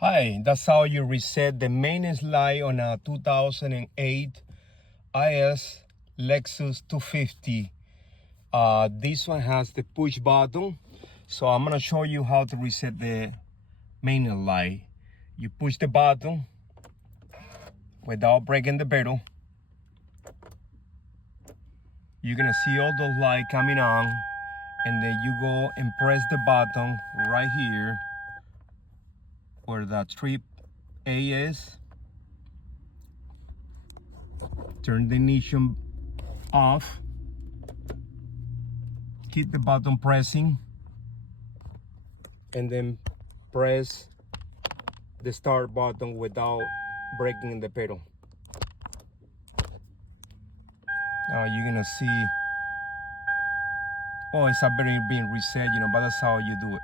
Hi, that's how you reset the maintenance light on a 2008 IS Lexus 250. This one has the push button. So I'm gonna show you how to reset the maintenance light. You push the button without breaking the pedal. You're gonna see all those lights coming on, and then you go and press the button right here where the strip A is. Turn the ignition off. Keep the button pressing, and then press the start button without breaking the pedal. Now you're gonna see, oh, it's already being reset, but that's how you do it.